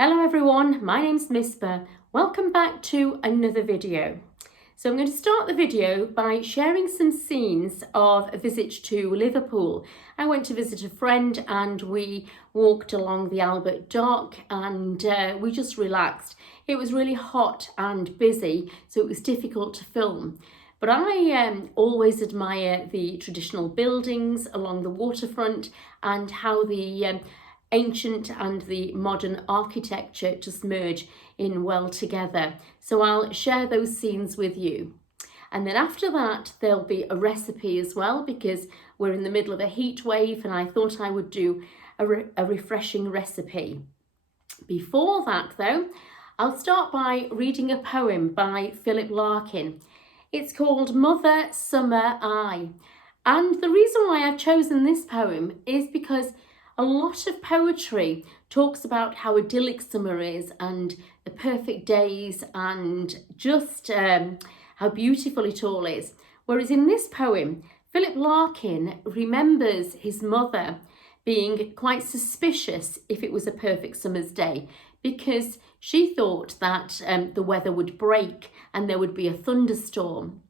Hello everyone, my name's Misbah. Welcome back to another video. So I'm going to start the video by sharing some scenes of a visit to Liverpool. I went to visit a friend and we walked along the Albert Dock and we just relaxed. It was really hot and busy, so it was difficult to film. But I always admire the traditional buildings along the waterfront and how the ancient and the modern architecture just merge in well together. So I'll share those scenes with you. And then after that, there'll be a recipe as well, because we're in the middle of a heat wave and I thought I would do a refreshing recipe. Before that though, I'll start by reading a poem by Philip Larkin. It's called Mother, Summer, I. And the reason why I've chosen this poem is because a lot of poetry talks about how idyllic summer is and the perfect days and just how beautiful it all is. Whereas in this poem, Philip Larkin remembers his mother being quite suspicious if it was a perfect summer's day, because she thought that the weather would break and there would be a thunderstorm.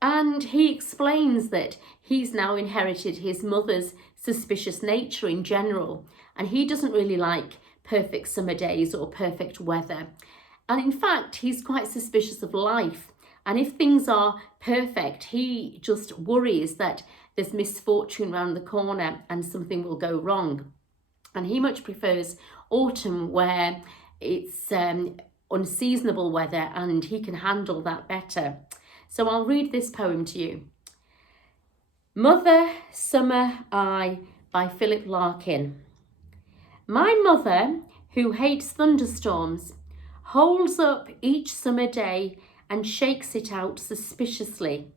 And he explains that he's now inherited his mother's suspicious nature in general, and he doesn't really like perfect summer days or perfect weather. And in fact, he's quite suspicious of life. And if things are perfect, he just worries that there's misfortune round the corner and something will go wrong. And he much prefers autumn, where it's unseasonable weather and he can handle that better. So I'll read this poem to you. Mother, Summer, I by Philip Larkin. My mother, who hates thunderstorms, holds up each summer day and shakes it out suspiciously,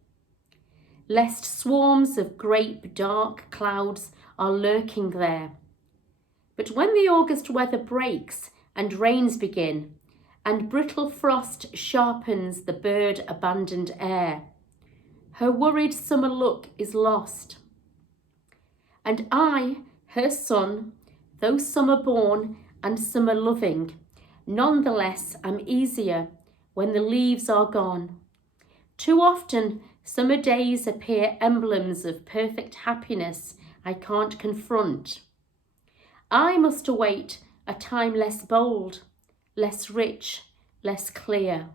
lest swarms of grape dark clouds are lurking there. But when the August weather breaks and rains begin, and brittle frost sharpens the bird-abandoned air, her worried summer look is lost. And I, her son, though summer-born and summer-loving, nonetheless am easier when the leaves are gone. Too often, summer days appear emblems of perfect happiness I can't confront. I must await a time less bold, less rich, less clear,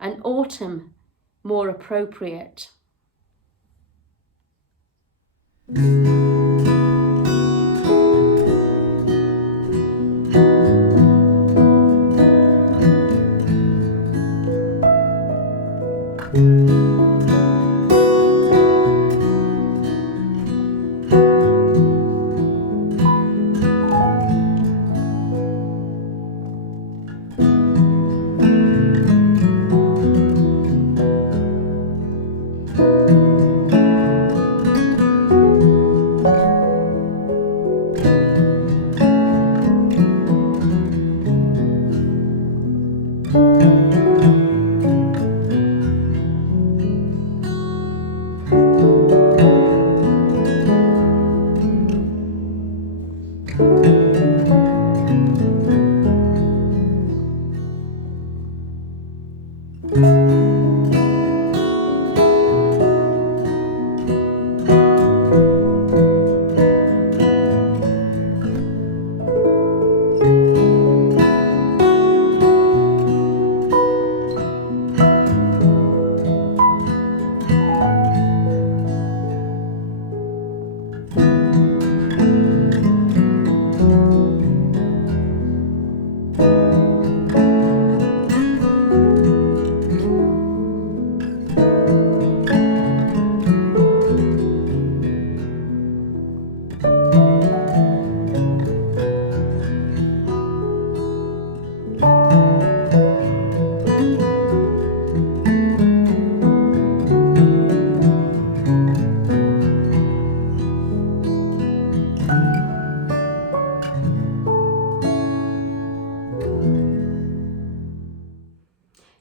an autumn more appropriate.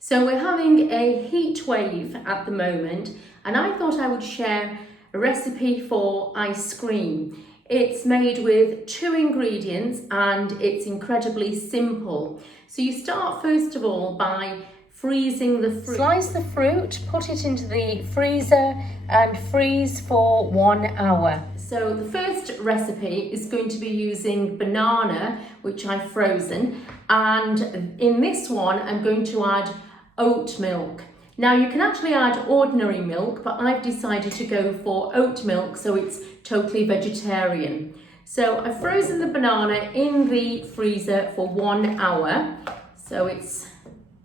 So we're having a heat wave at the moment, and I thought I would share a recipe for ice cream. It's made with 2 ingredients and it's incredibly simple. So you start first of all by freezing the fruit. Slice the fruit, put it into the freezer and freeze for 1 hour. So the first recipe is going to be using banana, which I've frozen, and in this one I'm going to add oat milk. Now you can actually add ordinary milk, but I've decided to go for oat milk, so it's totally vegetarian. So I've frozen the banana in the freezer for 1 hour, so it's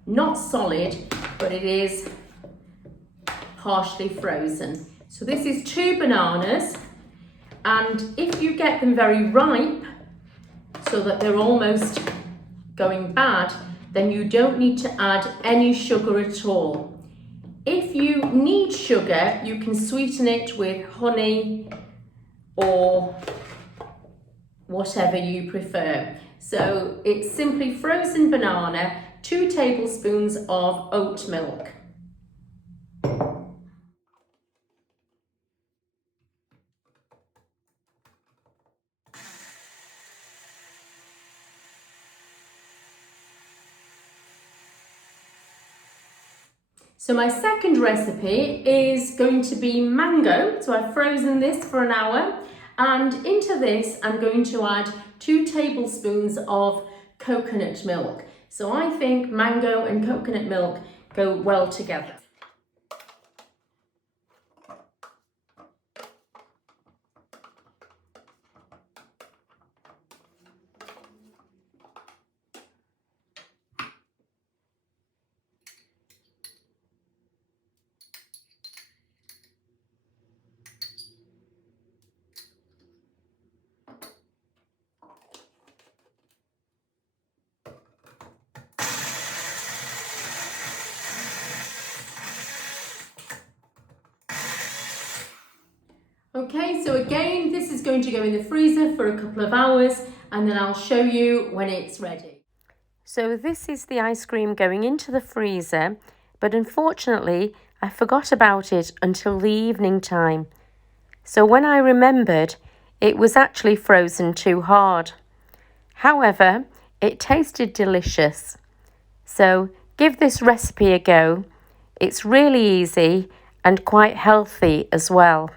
not solid, but it is partially frozen. So this is 2 bananas, and if you get them very ripe, so that they're almost going bad, then you don't need to add any sugar at all. If you need sugar, you can sweeten it with honey or whatever you prefer. So it's simply frozen banana, 2 tablespoons of oat milk. So my second recipe is going to be mango. So I've frozen this for an hour, and into this I'm going to add 2 tablespoons of coconut milk. So I think mango and coconut milk go well together. Okay, so again, this is going to go in the freezer for a couple of hours, and then I'll show you when it's ready. So this is the ice cream going into the freezer, but unfortunately, I forgot about it until the evening time. So when I remembered, it was actually frozen too hard. However, it tasted delicious. So give this recipe a go. It's really easy and quite healthy as well.